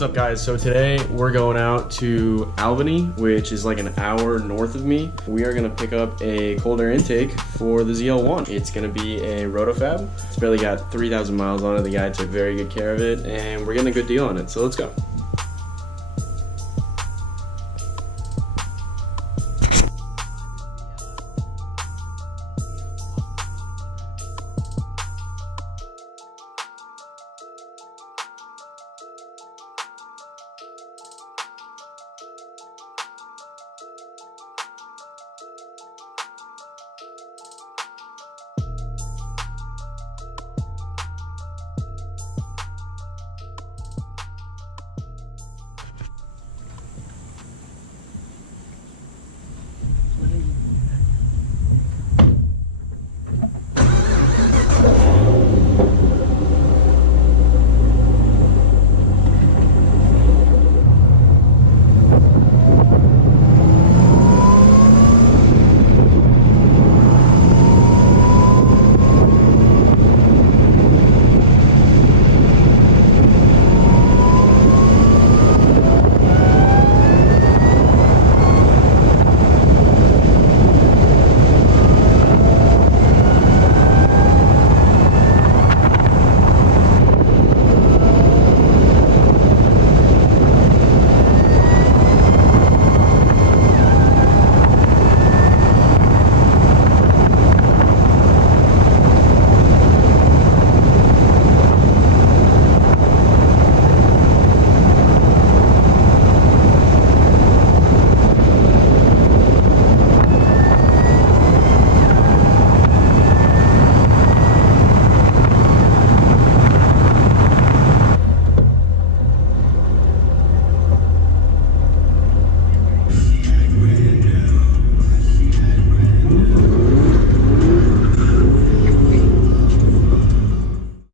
What's up guys? So today we're going out to Albany, which is like an hour north of me. We are gonna pick up a cold air intake for the ZL1. It's gonna be a Rotofab. It's barely got 3,000 miles on it. The guy took very good care of it and we're getting a good deal on it. So let's go.